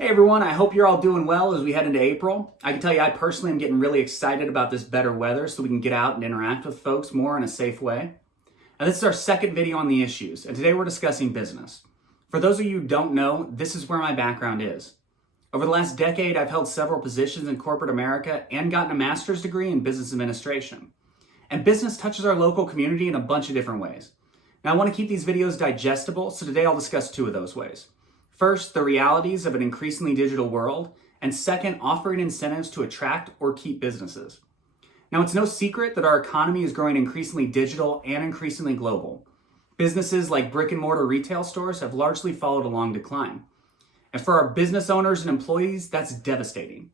Hey everyone, I hope you're all doing well as we head into April. I can tell you I personally am getting really excited about this better weather so we can get out and interact with folks more in a safe way. And this is our second video on the issues, and today we're discussing business. For those of you who don't know, this is where my background is. Over the last decade, I've held several positions in corporate America and gotten a master's degree in business administration. And business touches our local community in a bunch of different ways. Now I want to keep these videos digestible, so today I'll discuss two of those ways. First, the realities of an increasingly digital world, and second, offering incentives to attract or keep businesses. Now, it's no secret that our economy is growing increasingly digital and increasingly global. Businesses like brick and mortar retail stores have largely followed a long decline. And for our business owners and employees, that's devastating.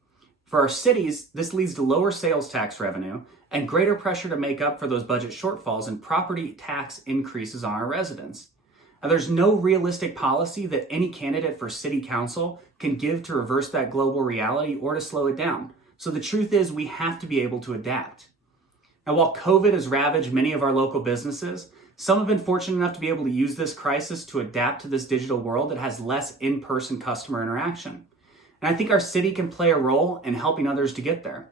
For our cities, this leads to lower sales tax revenue and greater pressure to make up for those budget shortfalls and property tax increases on our residents. Now, there's no realistic policy that any candidate for city council can give to reverse that global reality or to slow it down. So the truth is we have to be able to adapt. Now, while COVID has ravaged many of our local businesses, some have been fortunate enough to be able to use this crisis to adapt to this digital world that has less in-person customer interaction. And I think our city can play a role in helping others to get there.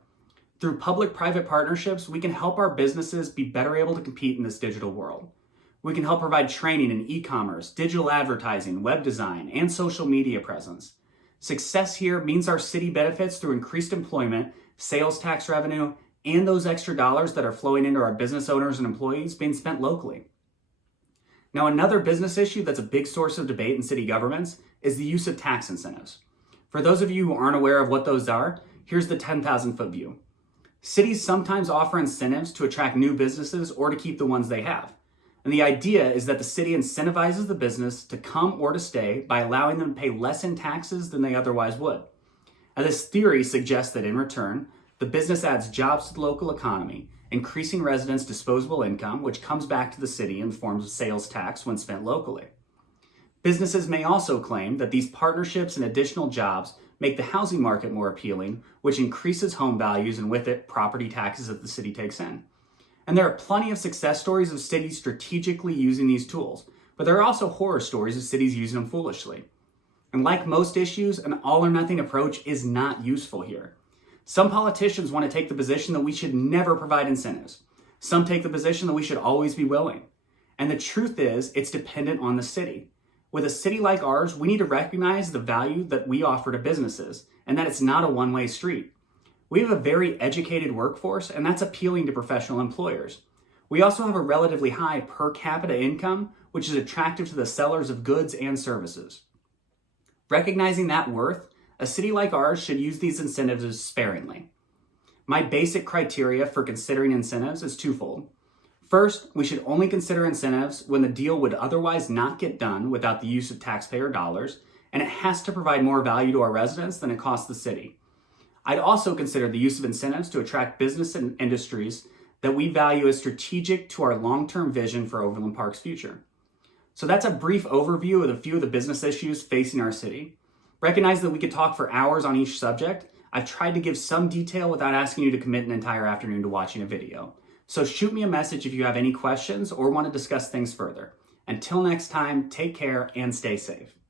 Through public-private partnerships, we can help our businesses be better able to compete in this digital world. We can help provide training in e-commerce, digital advertising, web design, and social media presence. Success here means our city benefits through increased employment, sales tax revenue, and those extra dollars that are flowing into our business owners and employees being spent locally. Now, another business issue that's a big source of debate in city governments is the use of tax incentives. For those of you who aren't aware of what those are, here's the 10,000-foot view. Cities sometimes offer incentives to attract new businesses or to keep the ones they have. And the idea is that the city incentivizes the business to come or to stay by allowing them to pay less in taxes than they otherwise would. Now, this theory suggests that in return, the business adds jobs to the local economy, increasing residents' disposable income, which comes back to the city in the forms of sales tax when spent locally. Businesses may also claim that these partnerships and additional jobs make the housing market more appealing, which increases home values and with it, property taxes that the city takes in. And there are plenty of success stories of cities strategically using these tools, but there are also horror stories of cities using them foolishly. And like most issues, an all or nothing approach is not useful here. Some politicians want to take the position that we should never provide incentives. Some take the position that we should always be willing. And the truth is, it's dependent on the city. With a city like ours, we need to recognize the value that we offer to businesses and that it's not a one-way street. We have a very educated workforce, and that's appealing to professional employers. We also have a relatively high per capita income, which is attractive to the sellers of goods and services. Recognizing that worth, a city like ours should use these incentives sparingly. My basic criteria for considering incentives is twofold. First, we should only consider incentives when the deal would otherwise not get done without the use of taxpayer dollars, and it has to provide more value to our residents than it costs the city. I'd also consider the use of incentives to attract business and industries that we value as strategic to our long-term vision for Overland Park's future. So that's a brief overview of a few of the business issues facing our city. Recognize that we could talk for hours on each subject. I've tried to give some detail without asking you to commit an entire afternoon to watching a video. So shoot me a message if you have any questions or want to discuss things further. Until next time, take care and stay safe.